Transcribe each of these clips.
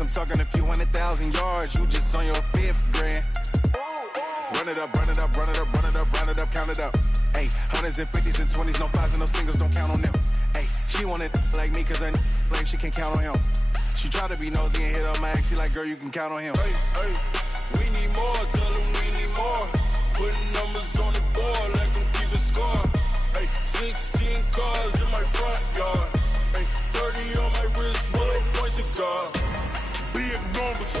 I'm talking a few 100,000 yards. You just on your 5th grand. Run it up, run it up, run it up, run it up, run it up, count it up. Hey, hundreds and 50s and 20s, no 5s and no singles, don't count on them. Hey, she want it like me, cause her like she can count on him. She try to be nosy and hit up my ex. She like, girl, you can count on him. Hey, hey, we need more, tell them we need more. Putting numbers on the board, let them keep it score. Hey, 16 cars in my front yard. Hey, 30 on my wrist, one point to God. Big numbers.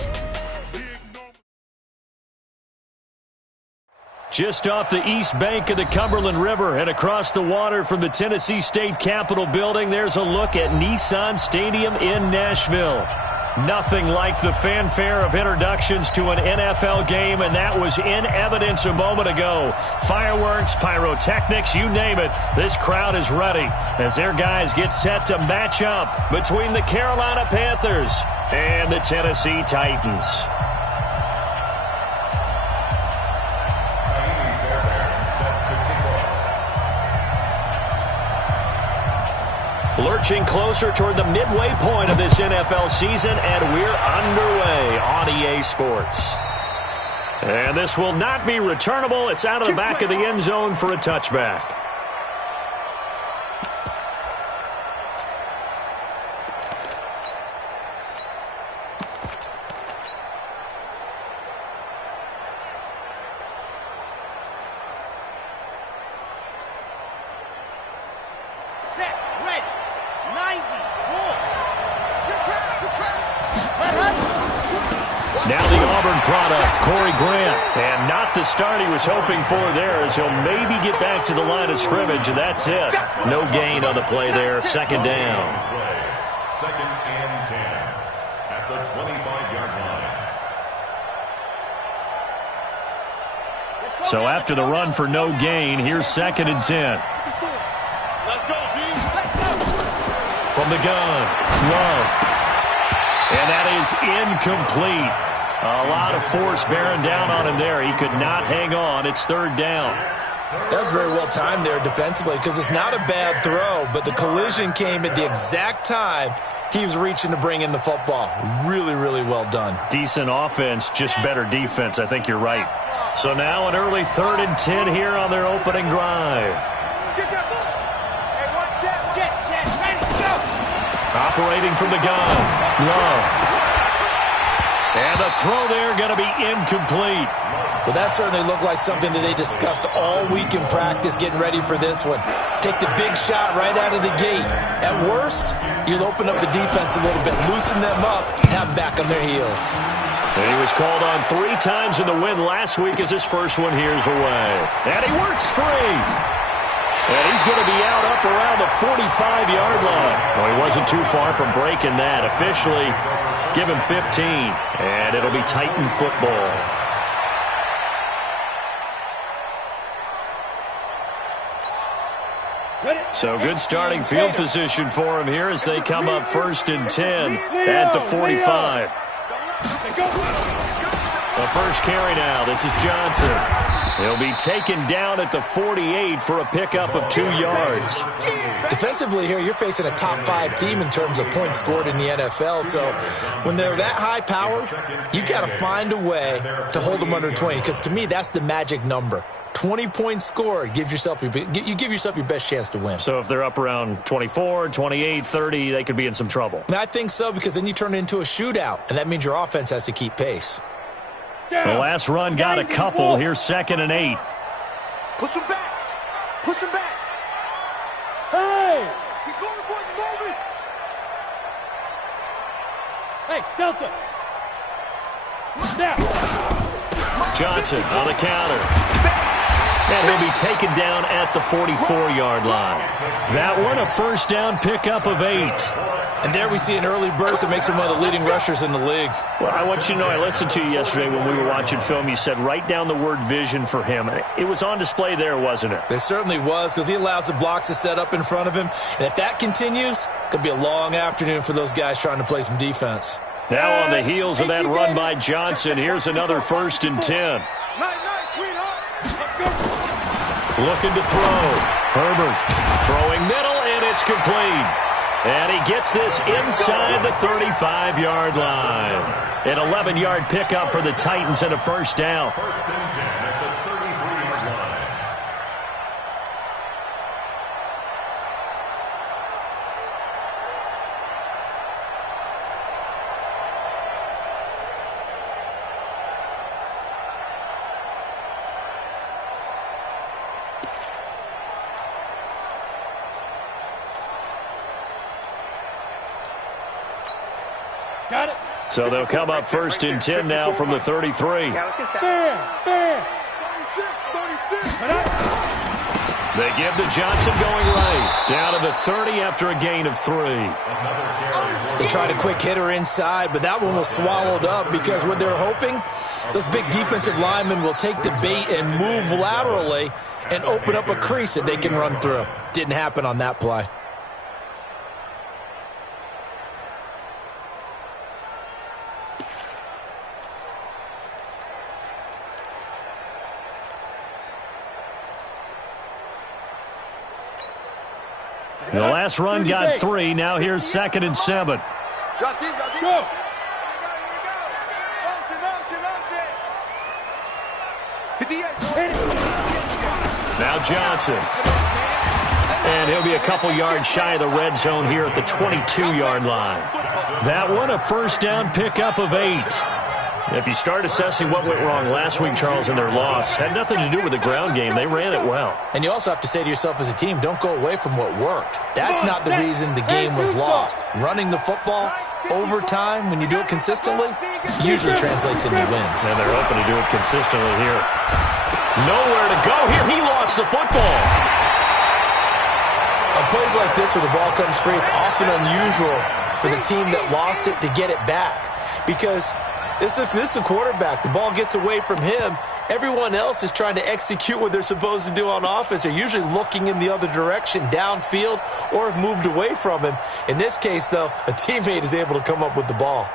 Just off the east bank of the Cumberland River and across the water from the Tennessee State Capitol building, there's a look at Nissan Stadium in Nashville. Nothing like the fanfare of introductions to an NFL game, and that was in evidence a moment ago. Fireworks, pyrotechnics, you name it. This crowd is ready as their guys get set to match up between the Carolina Panthers and the Tennessee Titans. Lurching closer toward the midway point of this NFL season, and we're underway on EA Sports. And this will not be returnable. It's out of the back of the end zone for a touchback. The start he was hoping for there as he'll maybe get back to the line of scrimmage, and that's it. No gain on the play there. Second down. Second and 10 at the 25-yard line. So after the run for no gain, here's second and 10. Let's go, D. From the gun, Love. And that is incomplete. A lot of force bearing down on him there. He could not hang on. It's third down. That was very well timed there defensively because it's not a bad throw, but the collision came at the exact time he was reaching to bring in the football. Really, really well done. Decent offense, just better defense. I think you're right. So now an early third and 10 here on their opening drive. Operating from the gun, Love. And the throw there going to be incomplete. Well, that certainly looked like something that they discussed all week in practice getting ready for this one. Take the big shot right out of the gate. At worst, you'll open up the defense a little bit, loosen them up, and have them back on their heels. And he was called on 3 times in the win last week as his first one here's away. And he works free. And he's going to be out up around the 45-yard line. Well, he wasn't too far from breaking that. Officially, give him 15, and it'll be Titan football. So good starting field position for him here as they come up first and 10 at the 45. The first carry now. This is Johnson. He'll be taken down at the 48 for a pickup of 2 yards. Defensively here, you're facing a top 5 team in terms of points scored in the NFL. So when they're that high powered, you've got to find a way to hold them under 20. Because to me, that's the magic number. 20 points scored gives yourself you give yourself your best chance to win. So if they're up around 24, 28, 30, they could be in some trouble. And I think so, because then you turn it into a shootout, and that means your offense has to keep pace. The last run got a couple. Here's second and 8. Push him back. Push him back. Hey! He's moving, boys. He's moving. Hey, Delta. Now. Johnson on the counter. And he'll be taken down at the 44-yard line. That one, a first down pickup of 8. And there we see an early burst that makes him one of the leading rushers in the league. Well, I want you to know, I listened to you yesterday when we were watching film. You said write down the word vision for him. It was on display there, wasn't it? It certainly was, because he allows the blocks to set up in front of him. And if that continues, it could be a long afternoon for those guys trying to play some defense. Now on the heels of that run by Johnson, here's another first and 10. Looking to throw. Herbert throwing middle, and it's complete. And he gets this inside the 35-yard line. An 11-yard pickup for the Titans and a first down. First and 10 at the 33-yard line. Got it. So they'll come up first and 10 now from the 33. Yeah, let's get set. Fair. 36. They give to Johnson going right. Down to the 30 after a gain of 3. They tried a quick hitter inside, but that one was swallowed up because what they're hoping, those big defensive linemen will take the bait and move laterally and open up a crease that they can run through. Didn't happen on that play. The last run got 3. Now here's 2nd and 7. Drop deep, go. Now Johnson. And he'll be a couple yards shy of the red zone here at the 22-yard line. That one, a first down pickup of 8. If you start assessing what went wrong last week, Charles, in their loss, had nothing to do with the ground game. They ran it well. And you also have to say to yourself as a team, don't go away from what worked. That's not the reason the game was lost. Running the football over time, when you do it consistently, usually translates into wins. And they're hoping to do it consistently here. Nowhere to go here. He lost the football. On plays like this where the ball comes free, it's often unusual for the team that lost it to get it back. Because this is the quarterback. The ball gets away from him. Everyone else is trying to execute what they're supposed to do on offense. They're usually looking in the other direction, downfield, or have moved away from him. In this case, though, a teammate is able to come up with the ball.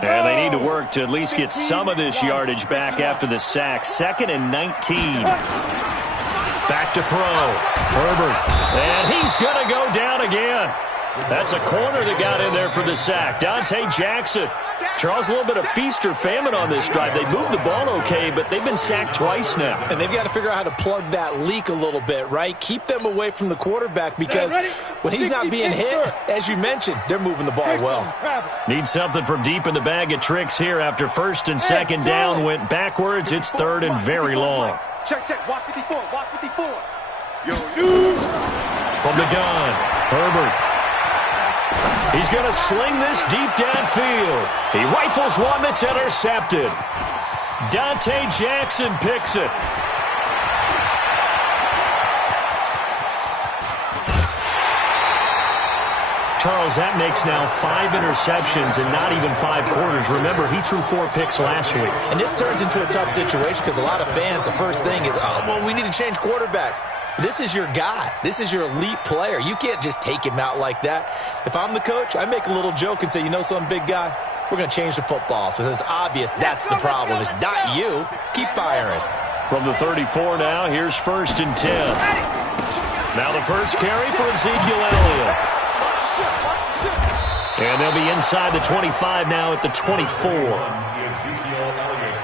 And they need to work to at least get some of this yardage back after the sack. 2nd and 19. Back to throw. Herbert. And he's going to go down again. That's a corner that got in there for the sack. Dante Jackson. Charles, a little bit of feast or famine on this drive. They moved the ball okay, but they've been sacked twice now. And they've got to figure out how to plug that leak a little bit, right? Keep them away from the quarterback because when he's not being hit, as you mentioned, they're moving the ball well. Need something from deep in the bag of tricks here after 1st and 2nd down went backwards. It's 3rd and very long. Check. Watch 54. Yo, From the gun, Herbert. He's going to sling this deep downfield. He rifles one that's intercepted. Dante Jackson picks it. Charles, that makes now 5 interceptions and not even 5 quarters. Remember, he threw 4 picks last week. And this turns into a tough situation because a lot of fans, the first thing is, oh, well, we need to change quarterbacks. This is your guy. This is your elite player. You can't just take him out like that. If I'm the coach, I make a little joke and say, you know something, big guy? We're going to change the football. So it's obvious that's the problem. It's not you. Keep firing. From the 34 now, here's 1st and 10. Now the first carry for Ezekiel Elliott. And they'll be inside the 25 now at the 24.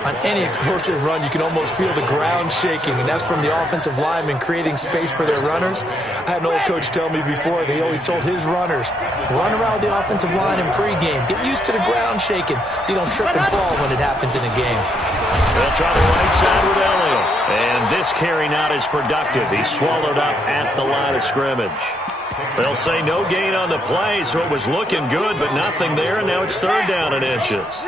On any explosive run, you can almost feel the ground shaking, and that's from the offensive linemen creating space for their runners. I had an old coach tell me before, they always told his runners, run around the offensive line in pregame. Get used to the ground shaking so you don't trip and fall when it happens in a game. They'll try the right side with Elliott. And this carry not as productive. He's swallowed up at the line of scrimmage. They'll say no gain on the play, so it was looking good, but nothing there, and now it's 3rd down and inches.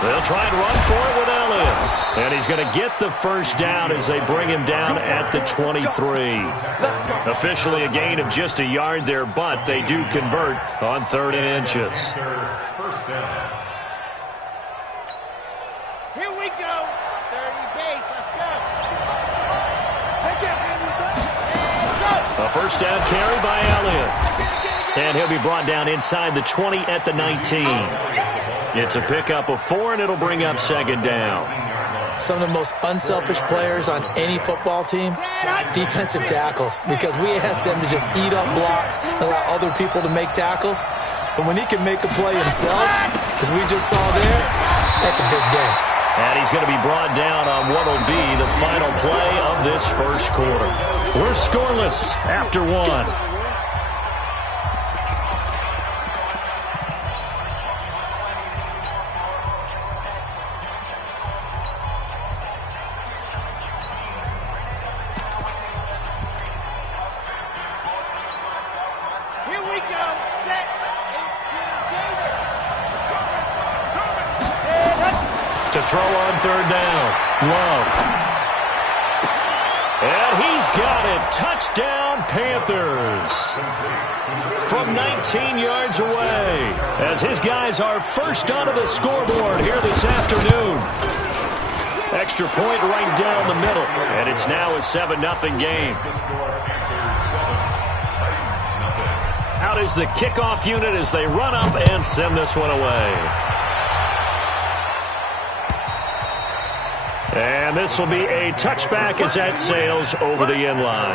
They'll try and run for it with Elliott. And he's going to get the first down as they bring him down at the 23. Officially a gain of just a yard there, but they do convert on 3rd and inches. First down. here we go. 30 base, let's go. A first down carry by Elliott. And he'll be brought down inside the 20 at the 19. It's a pickup of 4, and it'll bring up second down. Some of the most unselfish players on any football team, defensive tackles, because we ask them to just eat up blocks and allow other people to make tackles. But when he can make a play himself, as we just saw there, that's a big day. And he's going to be brought down on what will be the final play of this first quarter. We're scoreless after 1. To throw on third down. Love. And he's got it. Touchdown, Panthers. From 19 yards away. As his guys are first onto the scoreboard here this afternoon. Extra point right down the middle. And it's now a 7-0 game. Out is the kickoff unit as they run up and send this one away. And this will be a touchback as that sails over the end line.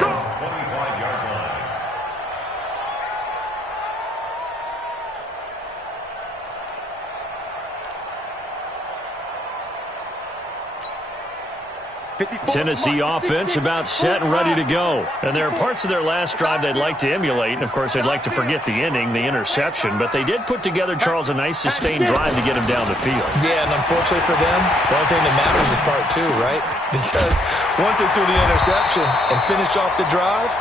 Tennessee offense about set and ready to go. And there are parts of their last drive they'd like to emulate. And, of course, they'd like to forget the inning, the interception. But they did put together, Charles, a nice sustained drive to get him down the field. Yeah, and unfortunately for them, the only thing that matters is part 2, right? Because once they threw the interception and finished off the drive,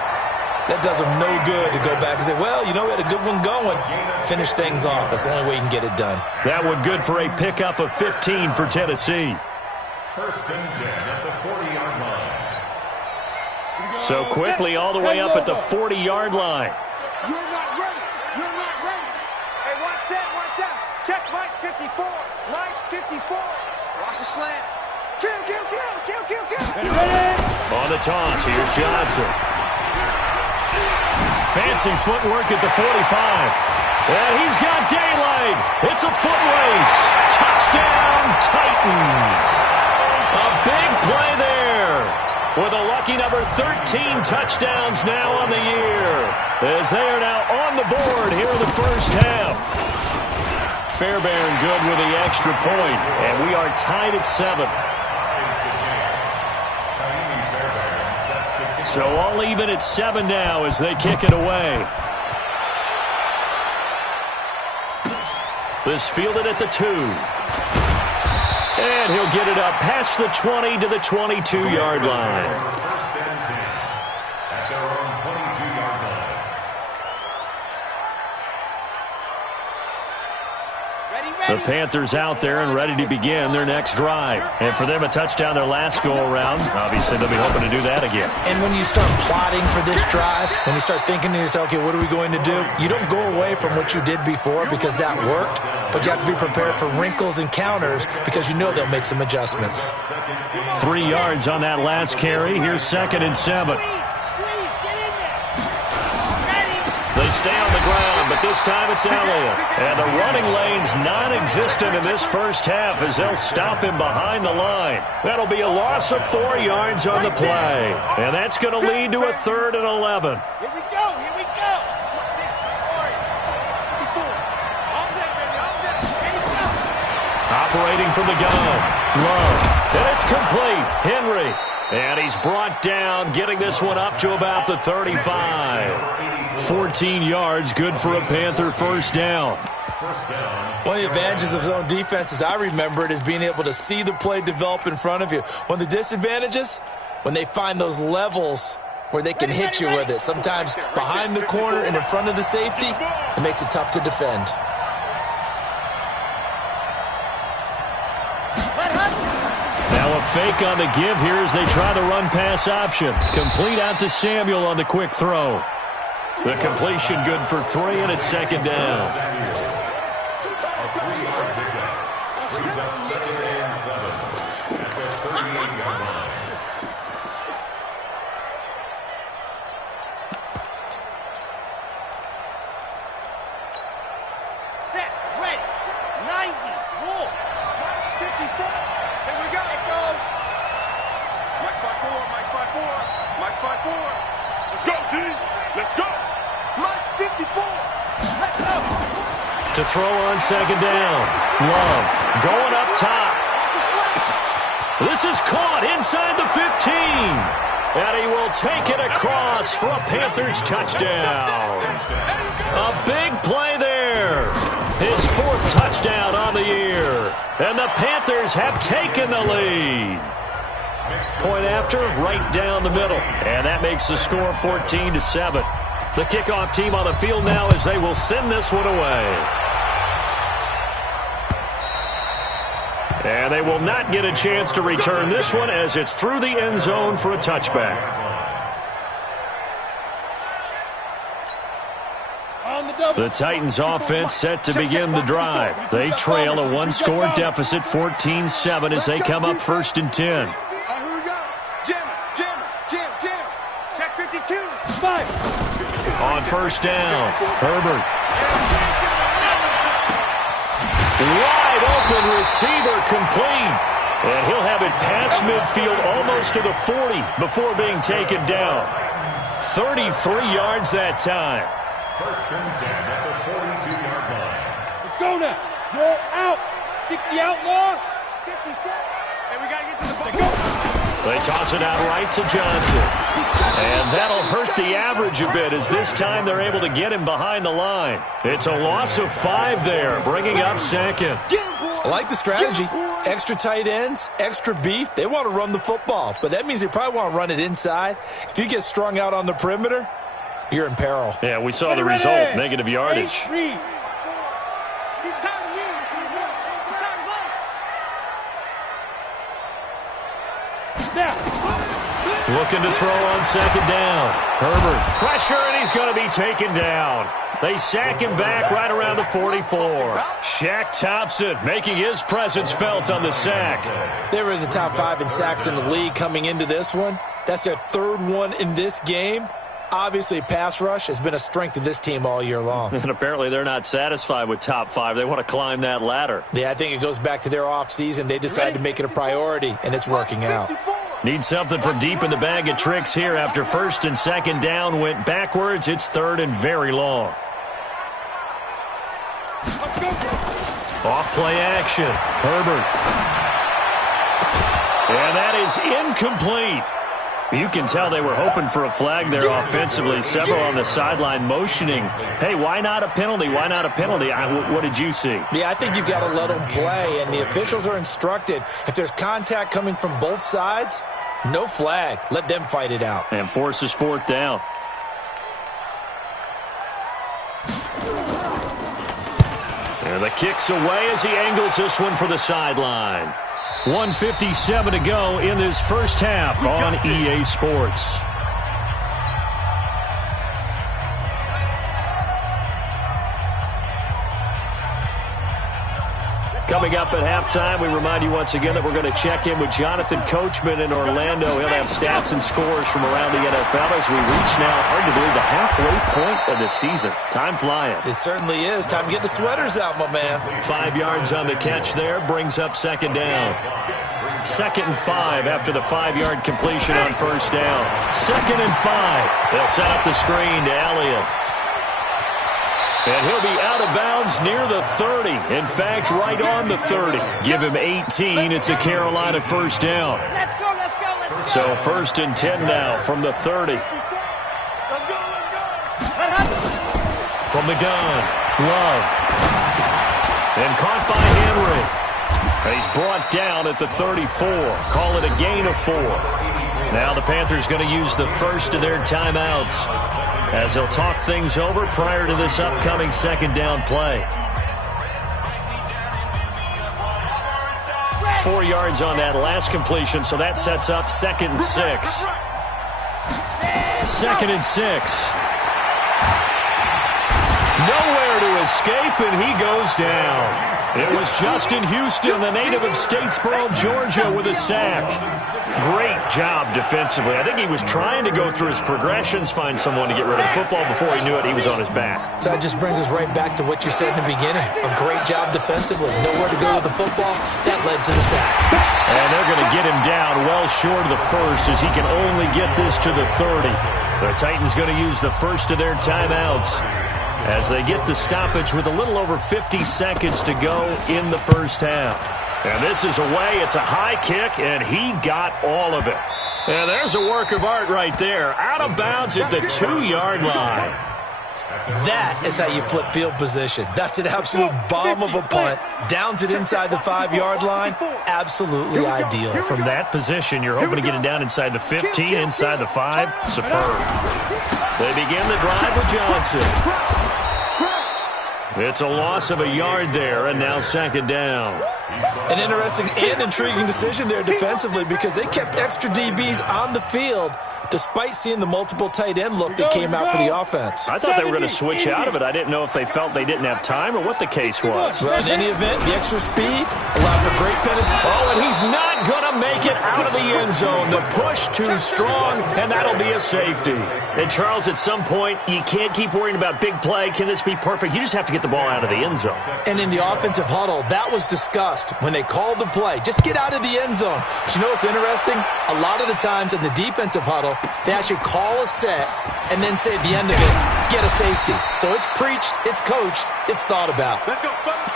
that does them no good to go back and say, well, you know, we had a good one going. Finish things off. That's the only way you can get it done. That one good for a pickup of 15 for Tennessee. First and 10 at the 40-yard line. So quickly all the way up at the 40-yard line. You're not ready. You're not ready. Hey, one set. Check Mike 54. Mike 54. Watch the slant. Kill. On the toss, here's Johnson. Fancy footwork at the 45. And he's got daylight. It's a foot race. Touchdown, Titans. A big play there with a lucky number 13 touchdowns now on the year as they are now on the board here in the first half. Fairbairn good with the extra point, and we are tied at 7. So all even at 7 now as they kick it away. This fielded at the 2. And he'll get it up past the 20 to the 22-yard line. First and 10 at their own 22-yard line. The Panthers out there and ready to begin their next drive. And for them, a touchdown their last go-around. Obviously, they'll be hoping to do that again. And when you start plotting for this drive, when you start thinking to yourself, okay, what are we going to do? You don't go away from what you did before because that worked, but you have to be prepared for wrinkles and counters because you know they'll make some adjustments. 3 yards on that last carry. Here's 2nd and 7. They stay on the ground, but this time it's Elliott. And the running lane's non-existent in this first half as they'll stop him behind the line. That'll be a loss of 4 yards on the play. And that's going to lead to a 3rd and 11. Here we go. 6-4. Operating from the gun. Love. And it's complete. Henry. And he's brought down, getting this one up to about the 35. 14 yards, good for a Panther first down. One of the advantages of zone defense, as I remember it, is being able to see the play develop in front of you. One of the disadvantages, when they find those levels where they can hit you with it. Sometimes behind the corner and in front of the safety, it makes it tough to defend. Now a fake on the give here as they try the run-pass option. Complete out to Samuel on the quick throw. The completion good for 3, and it's 2nd down. A 3-yard pickup brings up 2nd and 7 at the 38-yard line. Set, ready, 90. To throw on second down. Love going up top. This is caught inside the 15. And he will take it across for a Panthers touchdown. A big play there. His 4th touchdown on the year. And the Panthers have taken the lead. Point after, right down the middle. And that makes the score 14-7. The kickoff team on the field now as they will send this one away. And they will not get a chance to return this one as it's through the end zone for a touchback. The Titans offense set to begin the drive. They trail a 1-score deficit, 14-7, as they come up 1st and 10. Check 52. 5. On 1st down, Herbert. Wide open receiver complete. And he'll have it past midfield almost to the 40 before being taken down. 33 yards that time. 1st and 10 at the 42-yard line. Let's go now. Roll out. 60 outlaw. 57. And we got to get to the ball. They toss it out right to Johnson. And that'll hurt the average a bit as this time they're able to get him behind the line. It's a loss of 5 there, bringing up 2nd. I like the strategy. Extra tight ends, extra beef. They want to run the football, but that means they probably want to run it inside. If you get strung out on the perimeter, you're in peril. Yeah, we saw the result, negative yardage. Looking to throw on second down. Herbert, pressure, and he's going to be taken down. They sack him back right around the 44. Shaq Thompson making his presence felt on the sack. They were in the top 5 in sacks in the league coming into this one. That's their 3rd one in this game. Obviously, pass rush has been a strength of this team all year long. And apparently they're not satisfied with top 5. They want to climb that ladder. Yeah, I think it goes back to their offseason. They decided to make it a priority, and it's working out. Need something from deep in the bag of tricks here after 1st and 2nd down went backwards. It's 3rd and very long. Off play action. Herbert. And that is incomplete. You can tell they were hoping for a flag there offensively. Several on the sideline motioning. Hey, why not a penalty? Why not a penalty? What did you see? Yeah, I think you've got to let them play, and the officials are instructed. If there's contact coming from both sides, no flag. Let them fight it out. And forces 4th down. And the kick's away as he angles this one for the sideline. 1:57 to go in this first half on EA Sports. Coming up at halftime, we remind you once again that we're going to check in with Jonathan Coachman in Orlando. He'll have stats and scores from around the NFL as we reach now, hard to believe, the halfway point of the season. Time flying. It certainly is. Time to get the sweaters out, my man. 5 yards on the catch there, brings up 2nd down. 2nd and 5 after the 5-yard completion on 1st down. 2nd and 5. They'll set up the screen to Elliott. And he'll be out of bounds near the 30. In fact, right on the 30. Give him 18. It's a Carolina 1st down. Let's go, let's go, let's So go. 1st and 10 now from the 30. Let's go, let's go. From the gun, Love. And caught by Henry. And he's brought down at the 34. Call it a gain of 4. Now the Panthers going to use the first of their timeouts as they'll talk things over prior to this upcoming 2nd down play. 4 yards on that last completion, so that sets up 2nd and 6. 2nd and 6. Nowhere to escape, and he goes down. It was Justin Houston, the native of Statesboro, Georgia, with a sack. Great job defensively. I think he was trying to go through his progressions, find someone to get rid of the football. Before he knew it, he was on his back. So that just brings us right back to what you said in the beginning. A great job defensively. Nowhere to go with the football. That led to the sack. And they're going to get him down well short of the first as he can only get this to the 30. The Titans going to use the first of their timeouts. as they get the stoppage with a little over 50 seconds to go in the first half. And this is away. It's a high kick, and he got all of it. And there's a work of art right there. Out of bounds at the 2-yard line. That is how you flip field position. That's an absolute bomb of a punt. Downs it inside the 5-yard line. Absolutely ideal. From that position, you're hoping to get it down inside the 15, inside the 5. Superb. They begin the drive with Johnson. It's a loss of a yard there, and now second down. An interesting and intriguing decision there defensively because they kept extra DBs on the field despite seeing the multiple tight end look that came out for the offense. I thought they were going to switch out of it. I didn't know if they felt they didn't have time or what the case was. Well, in any event, the extra speed allowed for great penetration. Oh, and he's not going to make it out of the end zone. The push too strong, and that'll be a safety. And, Charles, at some point, you can't keep worrying about big play. Can this be perfect? You just have to get the ball out of the end zone. And in the offensive huddle, that was discussed when they called the play. Just get out of the end zone. But you know what's interesting? A lot of the times in the defensive huddle, they actually call a set and then say at the end of it, get a safety. So it's preached, it's coached, it's thought about. Let's go, folks.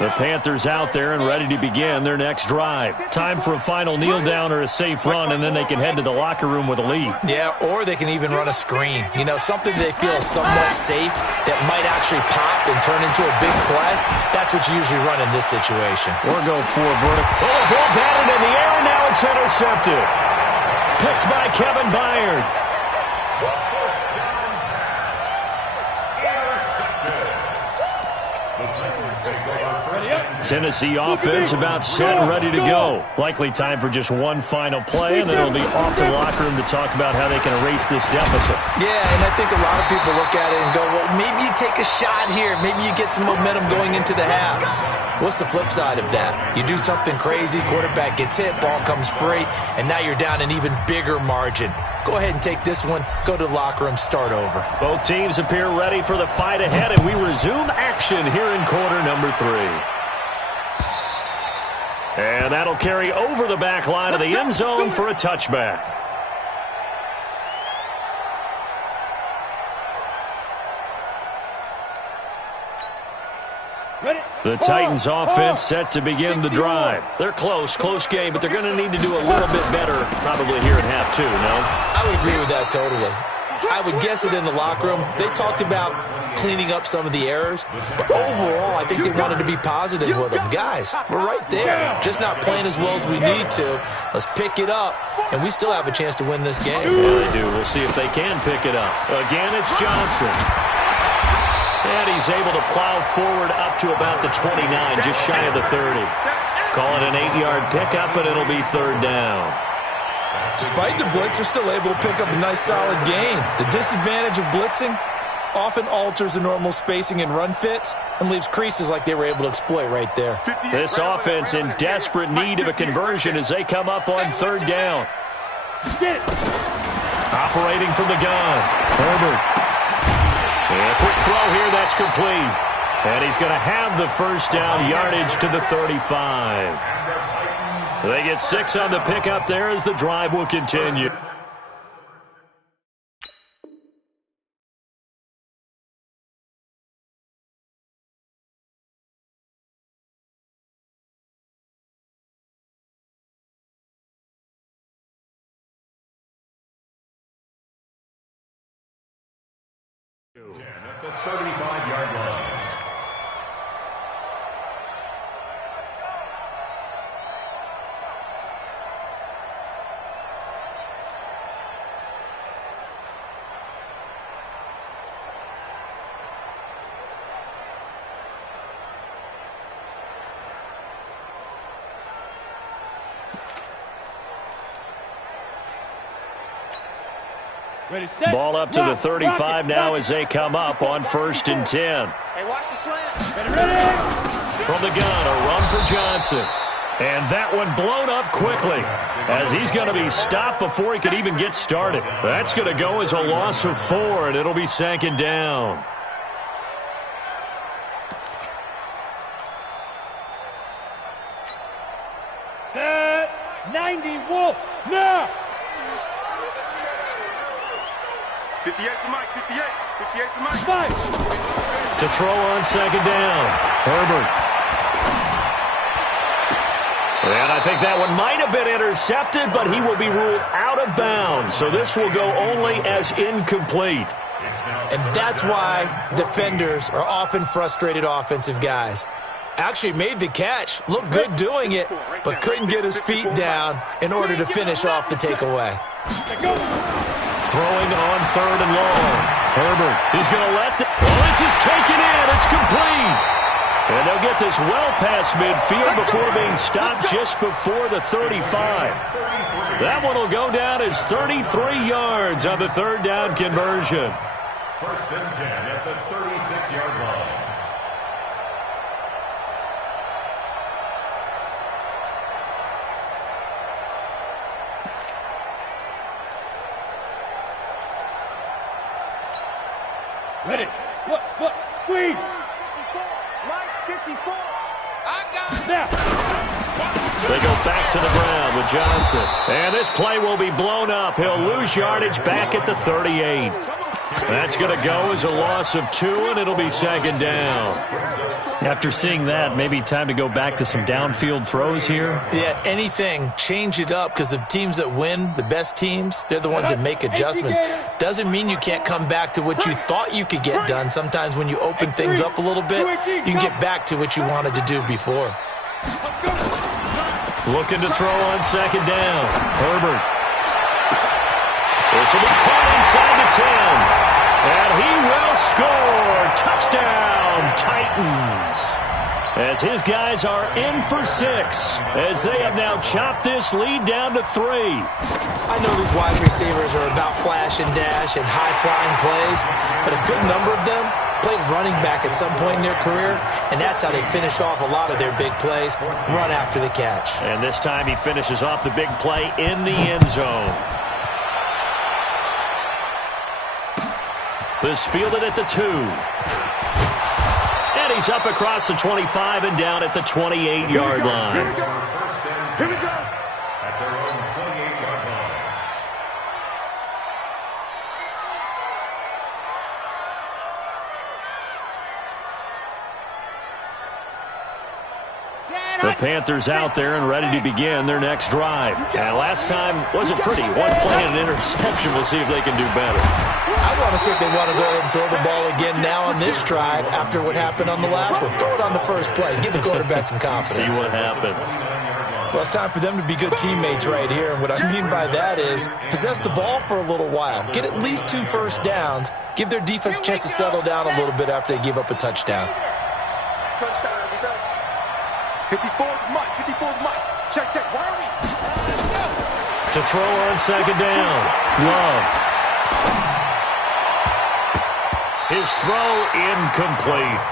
The Panthers out there and ready to begin their next drive. Time for a final kneel down or a safe run, and then they can head to the locker room with a lead. Yeah, or they can even run a screen. You know, something they feel is somewhat safe that might actually pop and turn into a big play. That's what you usually run in this situation. Or go for a vertical. Oh, ball batted in the air, and now it's intercepted. Picked by Kevin Byard. Tennessee offense about set and ready to go. Likely time for just one final play, and then it'll be off to the locker room to talk about how they can erase this deficit. Yeah, and I think a lot of people look at it and go, well, maybe you take a shot here. Maybe you get some momentum going into the half. What's the flip side of that? You do something crazy, quarterback gets hit, ball comes free, and now you're down an even bigger margin. Go ahead and take this one, go to the locker room, start over. Both teams appear ready for the fight ahead, and we resume action here in quarter number 3. And that'll carry over the back line of the end zone for a touchback. The Titans offense set to begin the drive. They're close game, but they're going to need to do a little bit better probably here in half 2, no? I would agree with that totally. I would guess it in the locker room. They talked about cleaning up some of the errors, but overall, I think they wanted to be positive with them. Guys, we're right there. Just not playing as well as we need to. Let's pick it up, and we still have a chance to win this game. Yeah, they do. We'll see if they can pick it up. Again, it's Johnson. And he's able to plow forward up to about the 29, just shy of the 30. Call it an 8-yard pickup, and it'll be third down. Despite the blitz, they're still able to pick up a nice, solid gain. The disadvantage of blitzing often alters the normal spacing and run fits and leaves creases like they were able to exploit right there. This offense in desperate need of a conversion as they come up on third down. Operating from the gun, Herbert. And a quick throw here, that's complete. And he's going to have the first down, yardage to the 35. They get 6 on the pickup there as the drive will continue. At the 35-yard line. Ball up to the 35 now as they come up on 1st and 10. Hey, watch the slant. Ready. From the gun, a run for Johnson. And that one blown up quickly, as he's going to be stopped before he could even get started. That's going to go as a loss of 4, and it'll be 2nd down. Set 90 Wolf now. 58 for Mike, 58 for Mike. Mike. To throw on 2nd down, Herbert. And I think that one might have been intercepted, but he will be ruled out of bounds. So this will go only as incomplete. And that's why defenders are often frustrated offensive guys. Actually made the catch, looked good doing it, but couldn't get his feet down in order to finish off the takeaway. Throwing on 3rd and long. Herbert, he's going to let this is taken in. It's complete. And they'll get this well past midfield before being stopped just before the 35. That one will go down as 33 yards on the 3rd down conversion. 1st and 10 at the 36-yard line. Ready. Foot. Squeeze. Mike, 54. I got it. Now. They go back to the ground with Johnson. And this play will be blown up. He'll lose yardage back at the 38. That's going to go as a loss of 2, and it'll be 2nd down. After seeing that, maybe time to go back to some downfield throws here. Yeah, anything, change it up, because the teams that win, the best teams, they're the ones that make adjustments. Doesn't mean you can't come back to what you thought you could get done. Sometimes when you open things up a little bit, you can get back to what you wanted to do before. Looking to throw on 2nd down. Herbert. This will be caught inside the 10. And he will score. Touchdown, Titans. As his guys are in for 6, as they have now chopped this lead down to 3. I know these wide receivers are about flash and dash and high-flying plays, but a good number of them played running back at some point in their career, and that's how they finish off a lot of their big plays, run after the catch. And this time he finishes off the big play in the end zone. This fielded at the 2. And he's up across the 25 and down at the 28-yard line. Here we go. At their own 28-yard line. The Panthers out there and ready to begin their next drive. And last time wasn't pretty. 1 play and an interception. We'll see if they can do better. I want to see if they want to go ahead and throw the ball again now on this drive after what happened on the last one. Throw it on the first play. Give the quarterback some confidence. See what happens. Well, it's time for them to be good teammates right here. And what I mean by that is possess the ball for a little while. Get at least 2 first downs. Give their defense a chance to settle down a little bit after they give up a touchdown. Touchdown, defense. 54 is Mike. 54 is Mike. Check. Where are we? To throw on 2nd down. Love. His throw incomplete.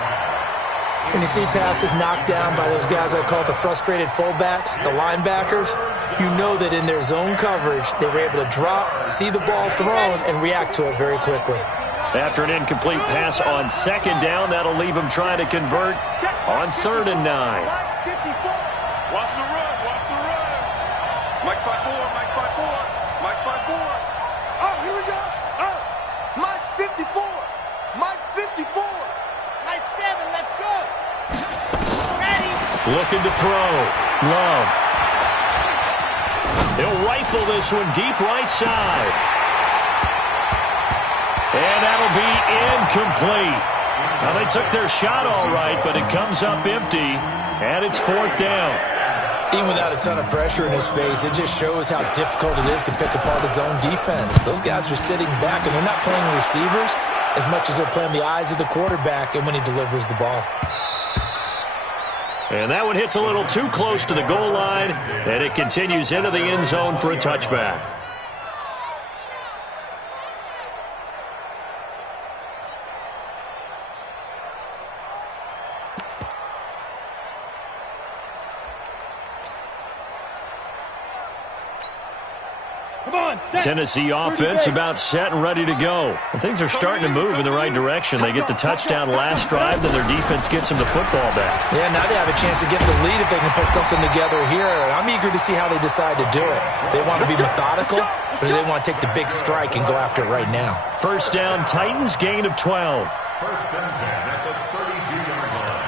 When you see passes knocked down by those guys I call the frustrated fullbacks, the linebackers, you know that in their zone coverage, they were able to drop, see the ball thrown, and react to it very quickly. After an incomplete pass on 2nd down, that'll leave him trying to convert on 3rd and 9. Watch the run. Mike 5-4. Mike 5-4. Oh, here we go. Oh, Mike 54. Mike 54. Mike 7, let's go. Ready. Looking to throw. Love. He'll rifle this one deep right side. And that'll be incomplete. Now, they took their shot all right, but it comes up empty, and it's 4th down. Even without a ton of pressure in his face, it just shows how difficult it is to pick apart his own defense. Those guys are sitting back, and they're not playing receivers as much as they're playing the eyes of the quarterback and when he delivers the ball. And that one hits a little too close to the goal line, and it continues into the end zone for a touchback. Tennessee offense about set and ready to go. And things are starting to move in the right direction. They get the touchdown last drive, then their defense gets them the football back. Yeah, now they have a chance to get the lead if they can put something together here. And I'm eager to see how they decide to do it. They want to be methodical, but they want to take the big strike and go after it right now. First down, Titans, gain of 12. First and 10 at the 32-yard line.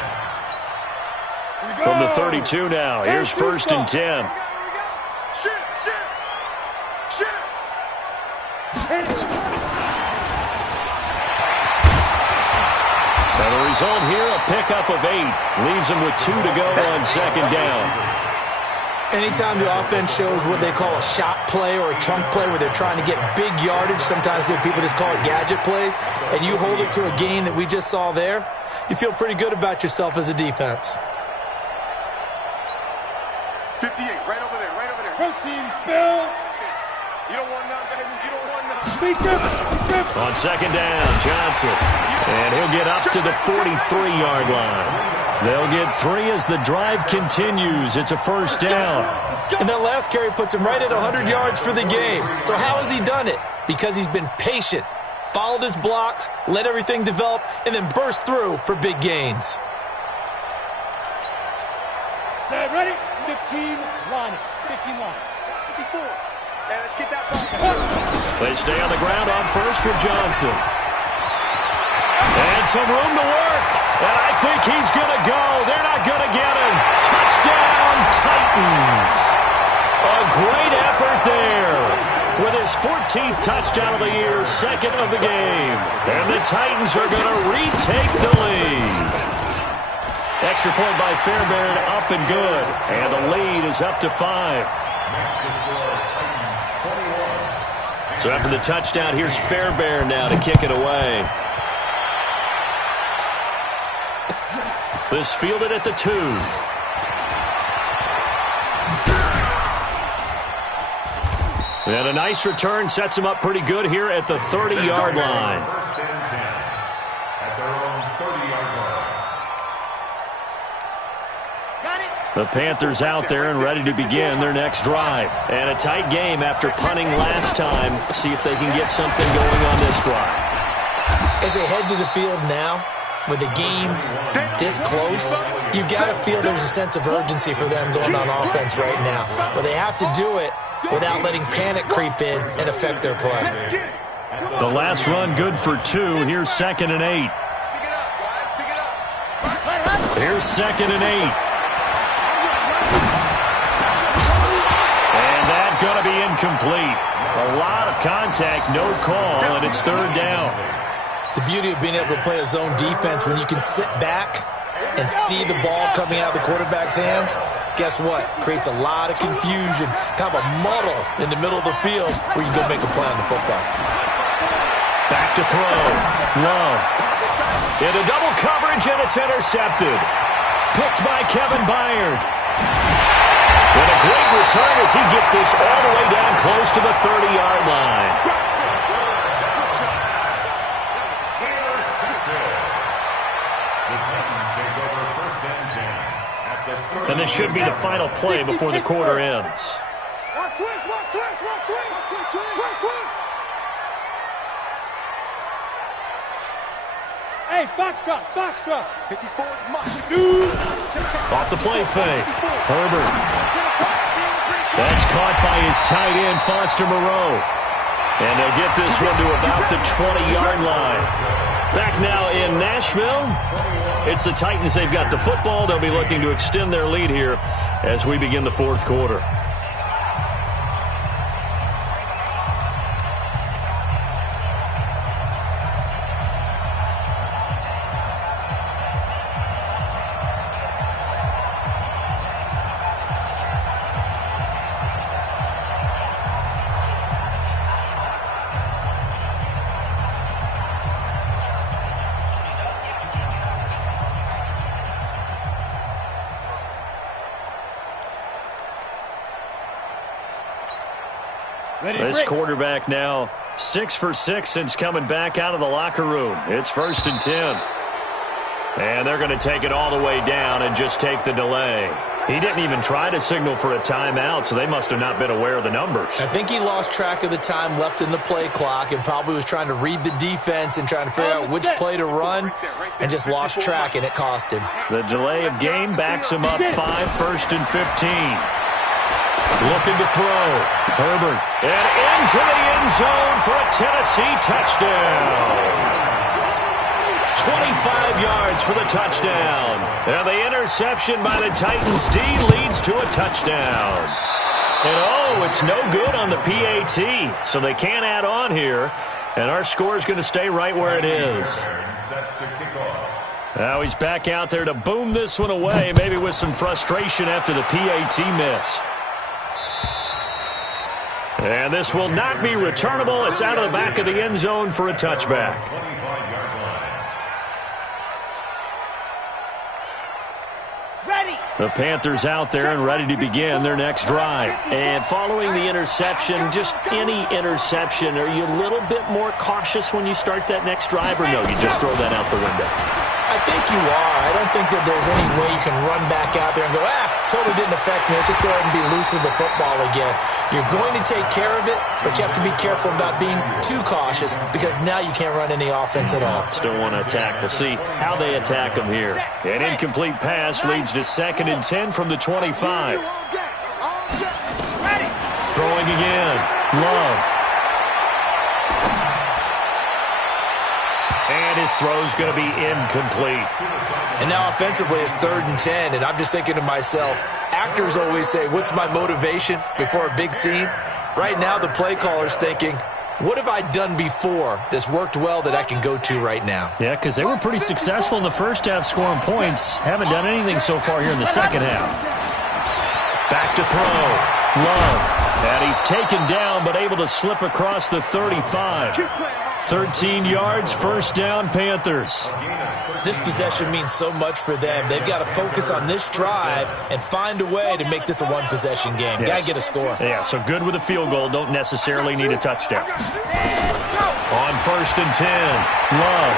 From the 32 now, here's first and 10. And the result here, a pickup of 8. Leaves them with 2 to go on second down. Anytime the offense shows what they call a shot play or a chunk play where they're trying to get big yardage, sometimes people just call it gadget plays, and you hold it to a gain that we just saw there, you feel pretty good about yourself as a defense. 58, right over there, right over there. Protein spill. You don't want none, baby. You don't want none. On second down, Johnson. And he'll get up to the 43-yard line. They'll get 3 as the drive continues. It's a first down. And that last carry puts him right at 100 yards for the game. So how has he done it? Because he's been patient, followed his blocks, let everything develop, and then burst through for big gains. Set, ready? 15 line. 15 line. 54. Hey, let's get that ball. They stay on the ground on first with Johnson. And some room to work. And I think he's going to go. They're not going to get him. Touchdown, Titans. A great effort there. With his 14th touchdown of the year, second of the game. And the Titans are going to retake the lead. Extra point by Fairbairn, up and good. And the lead is up to 5. Next to score, Titans 21. So after the touchdown, here's Fairbairn now to kick it away. This fielded at the 2. And a nice return sets him up pretty good here at the 30-yard line. First and 10 at their own 30-yard line. The Panthers out there and ready to begin their next drive. And a tight game after punting last time. See if they can get something going on this drive. As they head to the field now, with the game this close, you got to feel there's a sense of urgency for them going on offense right now. But they have to do it without letting panic creep in and affect their play. The last run good for 2. Here's second and 8. Here's second and 8. And that's going to be incomplete. A lot of contact, no call, and it's third down. The beauty of being able to play a zone defense when you can sit back and see the ball coming out of the quarterback's hands, guess what? Creates a lot of confusion, kind of a muddle in the middle of the field where you can go make a play on the football. Back to throw. Love. Into double coverage, and it's intercepted. Picked by Kevin Byard. And a great return as he gets this all the way down close to the 30-yard line. And this should be the final play before the quarter ends. Hey, box drop. 54 Mike. Off the play fake. Herbert. That's caught by his tight end, Foster Moreau. And they'll get this one to about the 20-yard line. Back now in Nashville. It's the Titans. They've got the football. They'll be looking to extend their lead here as we begin the fourth quarter. This quarterback now 6 for 6 since coming back out of the locker room. It's first and 10. And they're going to take it all the way down and just take the delay. He didn't even try to signal for a timeout, so they must have not been aware of the numbers. I think he lost track of the time left in the play clock and probably was trying to read the defense and trying to figure out which play to run and just lost track, and it cost him. The delay of game backs him up 5, 1st and 15. Looking to throw. Herbert. And into the end zone for a Tennessee touchdown. 25 yards for the touchdown. And the interception by the Titans D leads to a touchdown. And it's no good on the PAT, so they can't add on here. And our score is going to stay right where it is. Now he's back out there to boom this one away, maybe with some frustration after the PAT miss. And this will not be returnable. It's out of the back of the end zone for a touchback. The Panthers out there and ready to begin their next drive. And following the interception, just any interception, are you a little bit more cautious when you start that next drive, or no, you just throw that out the window? I think you are. I don't think that there's any way you can run back out there and go, totally didn't affect me. Let's just go ahead and be loose with the football again. You're going to take care of it, but you have to be careful about being too cautious because now you can't run any offense at all. Still want to attack. We'll see how they attack them here. An incomplete pass leads to 2nd and 10 from the 25. Throwing again. Love. And his throw's going to be incomplete. And now offensively it's 3rd and 10, and I'm just thinking to myself, actors always say, what's my motivation before a big scene? Right now the play caller's thinking, what have I done before that's worked well that I can go to right now? Yeah, because they were pretty successful in the first half scoring points. Haven't done anything so far here in the second half. Back to throw. Love. And he's taken down but able to slip across the 35. 13 yards, 1st down, Panthers. This possession means so much for them. They've got to focus on this drive and find a way to make this a one-possession game. Yes. Got to get a score. Yeah, so good with a field goal. Don't necessarily need a touchdown. On 1st and 10, Love.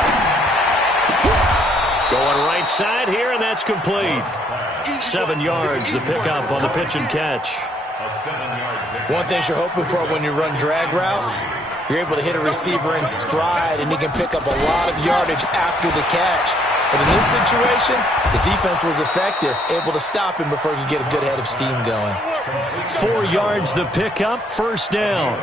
Going right side here, and that's complete. 7 yards, the pickup on the pitch and catch. One thing you're hoping for when you run drag routes, you're able to hit a receiver in stride, and he can pick up a lot of yardage after the catch. But in this situation, the defense was effective, able to stop him before he could get a good head of steam going. 4 yards the pickup, 1st down.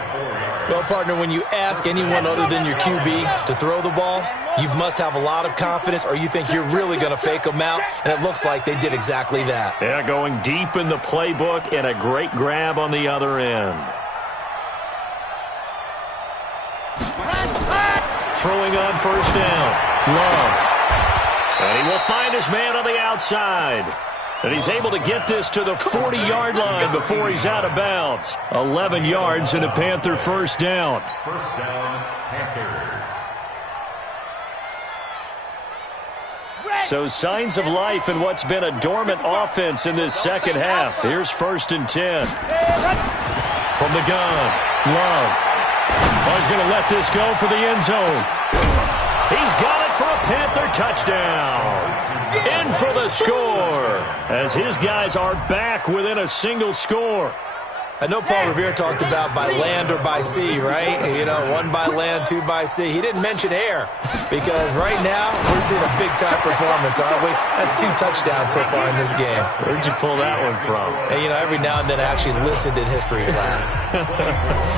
Well, partner, when you ask anyone other than your QB to throw the ball, you must have a lot of confidence, or you think you're really going to fake them out, and it looks like they did exactly that. Yeah, going deep in the playbook and a great grab on the other end. Throwing on 1st down. Love. And he will find his man on the outside. And he's able to get this to the 40-yard line before he's out of bounds. 11 yards and a Panther 1st down. 1st down, Panthers. So signs of life in what's been a dormant offense in this second half. Here's 1st and 10. From the gun, Love. He's going to let this go for the end zone. He's got it for a Panther touchdown. In for the score, as his guys are back within a single score. I know Paul Revere talked about by land or by sea, right? You know, 1 by land, 2 by sea. He didn't mention air because right now we're seeing a big-time performance, aren't we? That's 2 touchdowns so far in this game. Where'd you pull that one from? And, you know, every now and then I actually listened in history class.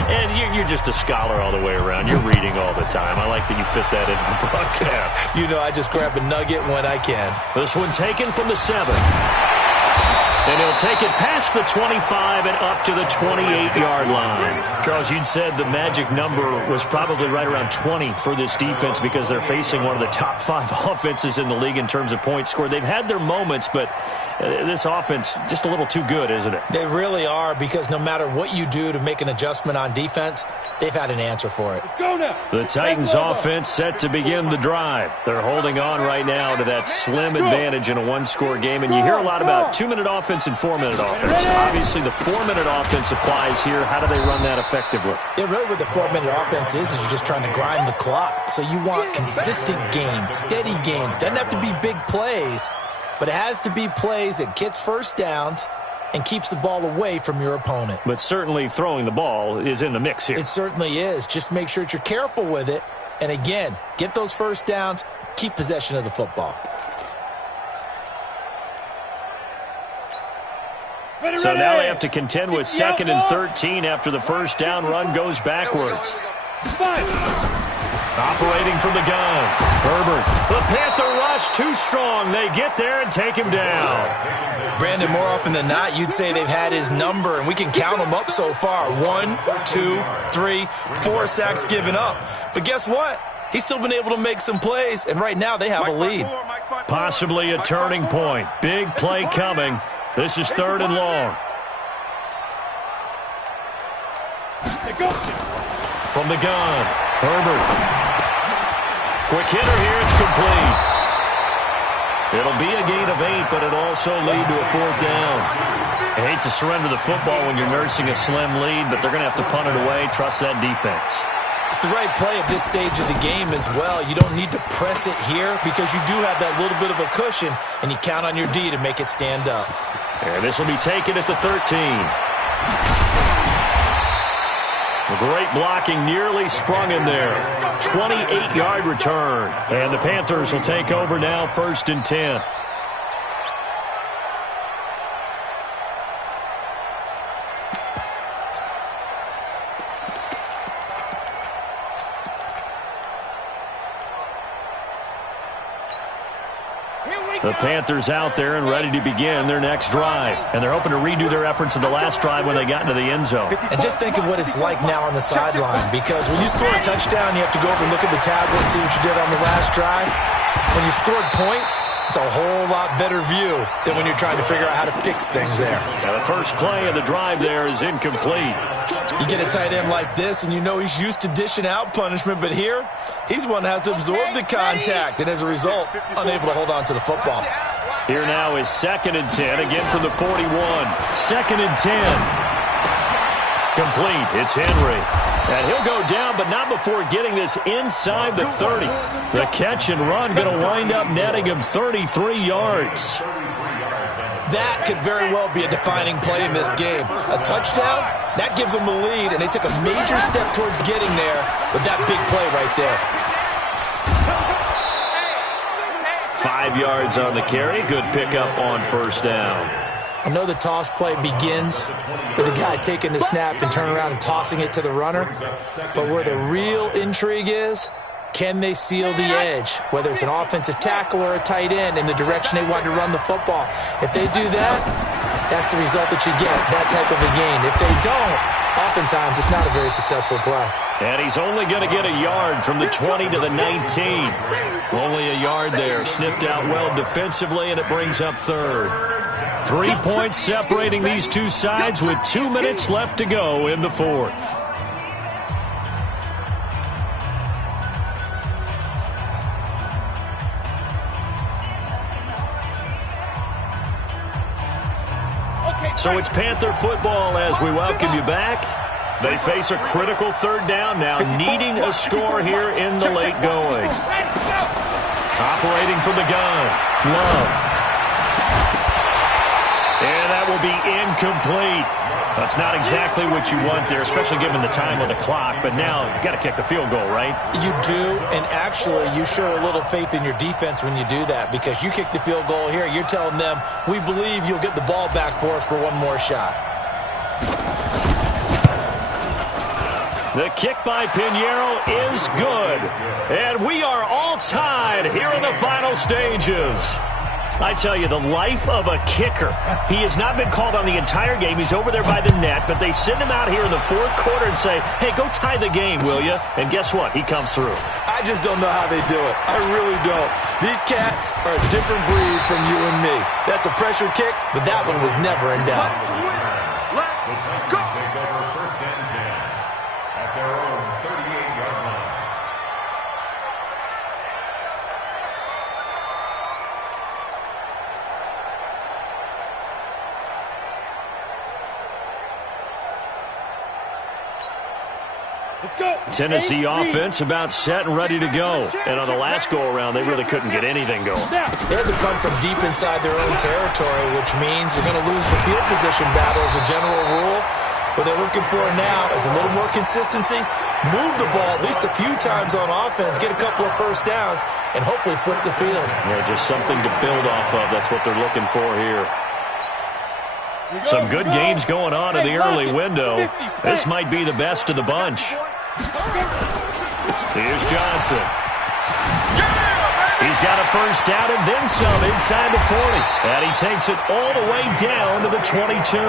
And you're just a scholar all the way around. You're reading all the time. I like that you fit that into the broadcast. You know, I just grab a nugget when I can. This one taken from the 7. And he'll take it past the 25 and up to the 28-yard line. Charles, you'd said the magic number was probably right around 20 for this defense because they're facing one of the top 5 offenses in the league in terms of points scored. They've had their moments, but this offense just a little too good, isn't it? They really are, because no matter what you do to make an adjustment on defense, they've had an answer for it. Let's go now. The Titans offense set to begin the drive. They're holding on right now to that slim advantage in a 1-score game, and you hear a lot about 2-minute offense and 4-minute offense. Obviously, the 4-minute offense applies here. How do they run that effectively? Yeah, really what the 4-minute offense is you're just trying to grind the clock. So you want consistent gains, steady gains. Doesn't have to be big plays, but it has to be plays that gets first downs and keeps the ball away from your opponent. But certainly throwing the ball is in the mix here. It certainly is. Just make sure that you're careful with it. And again, get those first downs, keep possession of the football. So now they have to contend with 2nd and 13 after the first down run goes backwards. Operating from the gun, Herbert. The Panther rush too strong. They get there and take him down. Brandon, more often than not, you'd say they've had his number, and we can count them up so far. 1, 2, 3, 4 sacks given up. But guess what? He's still been able to make some plays, and right now they have a lead. Possibly a turning point. Big play coming. This is 3rd and long. From the gun, Herbert. Quick hitter here, it's complete. It'll be a gain of 8, but it'll also lead to a 4th down. I hate to surrender the football when you're nursing a slim lead, but they're going to have to punt it away. Trust that defense. It's the right play at this stage of the game as well. You don't need to press it here because you do have that little bit of a cushion, and you count on your D to make it stand up. And this will be taken at the 13. Great blocking, nearly sprung him there. 28-yard return. And the Panthers will take over now, 1st and 10. The Panthers out there and ready to begin their next drive. And they're hoping to redo their efforts in the last drive when they got into the end zone. And just think of what it's like now on the sideline, because when you score a touchdown, you have to go over and look at the tablet and see what you did on the last drive. When you scored points, it's a whole lot better view than when you're trying to figure out how to fix things there. Now the first play of the drive there is incomplete. You get a tight end like this, and you know he's used to dishing out punishment, but here, he's one that has to absorb the contact, and as a result, unable to hold on to the football. Here now is 2nd and 10, again from the 41. 2nd and 10. Complete. It's Henry. And he'll go down, but not before getting this inside the 30. The catch and run going to wind up netting him 33 yards. That could very well be a defining play in this game. A touchdown, that gives them the lead, and they took a major step towards getting there with that big play right there. 5 yards on the carry. Good pickup on 1st down. I know the toss play begins with a guy taking the snap and turning around and tossing it to the runner, but where the real intrigue is, can they seal the edge, whether it's an offensive tackle or a tight end, in the direction they want to run the football? If they do that, that's the result that you get, that type of a gain. If they don't, oftentimes it's not a very successful play. And he's only going to get a yard from the 20 to the 19. Only a yard there. Sniffed out well defensively, and it brings up 3rd. 3 points separating these two sides with 2 minutes left to go in the 4th. So it's Panther football as we welcome you back. They face a critical 3rd down now, needing a score here in the late going. Operating from the gun, Love. And that will be incomplete. That's not exactly what you want there, especially given the time on the clock. But now you got to kick the field goal, right? You do, and actually you show a little faith in your defense when you do that, because you kick the field goal here, you're telling them, we believe you'll get the ball back for us for one more shot. The kick by Pinheiro is good. And we are all tied here in the final stages. I tell you, the life of a kicker. He has not been called on the entire game. He's over there by the net, but they send him out here in the 4th quarter and say, hey, go tie the game, will you? And guess what? He comes through. I just don't know how they do it. I really don't. These cats are a different breed from you and me. That's a pressure kick, but that one was never in doubt. The Titans take over 1st and 10 at their own 38-yard line. Let's go. Tennessee offense about set and ready to go. And on the last go-around, they really couldn't get anything going. They had to punt from deep inside their own territory, which means you're going to lose the field position battle as a general rule. What they're looking for now is a little more consistency, move the ball at least a few times on offense, get a couple of first downs, and hopefully flip the field. Yeah, just something to build off of. That's what they're looking for here. Some good games going on in the early window. This might be the best of the bunch. Here's Johnson. He's got a first down and then some inside the 40. And he takes it all the way down to the 22.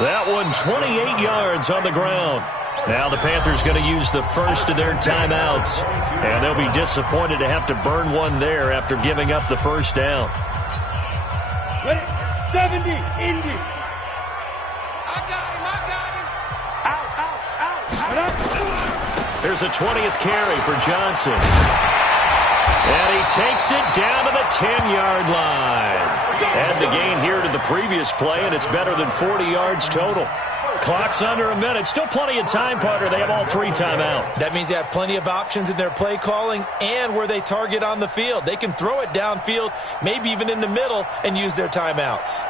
That one 28 yards on the ground. Now the Panthers going to use the first of their timeouts. And they'll be disappointed to have to burn one there after giving up the first down. 70, Indy. There's a 20th carry for Johnson. And he takes it down to the 10-yard line. Add the gain here to the previous play, and it's better than 40 yards total. Clock's under a minute. Still plenty of time, partner. They have all three timeouts. That means they have plenty of options in their play calling and where they target on the field. They can throw it downfield, maybe even in the middle, and use their timeouts.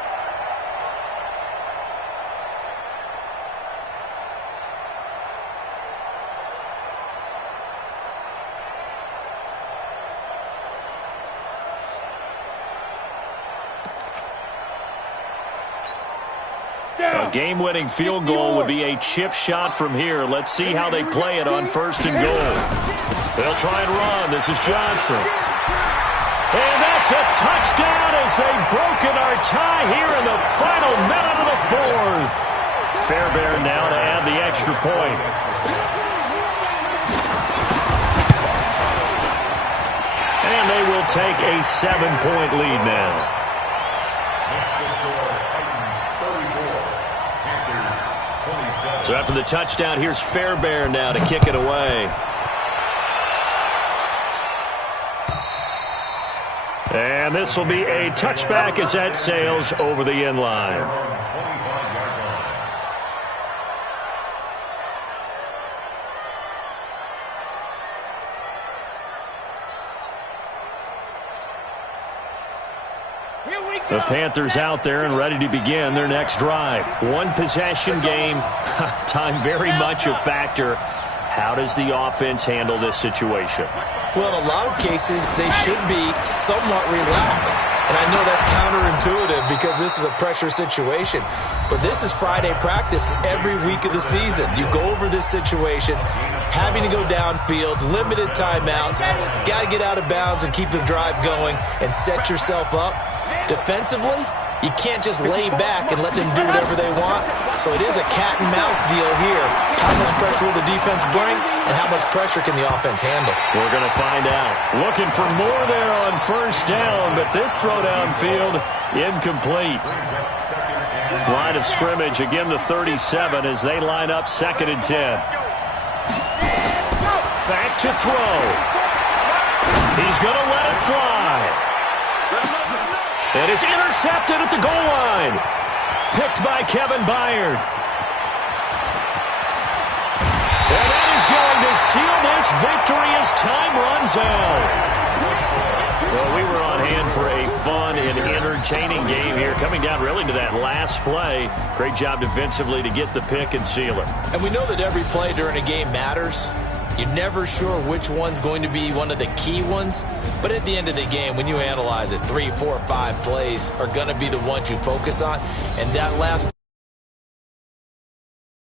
A game-winning field goal would be a chip shot from here. Let's see how they play it on first and goal. They'll try and run. This is Johnson. And that's a touchdown as they've broken our tie here in the final minute of the fourth. Fairbairn now to add the extra point. And they will take a 7-point lead now. So after the touchdown, here's Fairbairn now to kick it away. And this will be a touchback as that sails over the end line. The Panthers out there and ready to begin their next drive. One possession game. Time very much a factor. How does the offense handle this situation? Well, in a lot of cases, they should be somewhat relaxed. And I know that's counterintuitive because this is a pressure situation. But this is Friday practice every week of the season. You go over this situation, having to go downfield, limited timeouts, got to get out of bounds and keep the drive going and set yourself up. Defensively, you can't just lay back and let them do whatever they want. So it is a cat and mouse deal here. How much pressure will the defense bring, and how much pressure can the offense handle? We're going to find out. Looking for more there on first down, but this throw downfield, incomplete. Line of scrimmage, again the 37 as they line up 2nd and 10. Back to throw. He's going to let it fly. And it's intercepted at the goal line. Picked by Kevin Byard. And that is going to seal this victory as time runs out. Well, we were on hand for a fun and entertaining game here, coming down really to that last play. Great job defensively to get the pick and seal it. And we know that every play during a game matters. You're never sure which one's going to be one of the key ones. But at the end of the game, when you analyze it, 3, 4, 5 plays are going to be the ones you focus on. And that last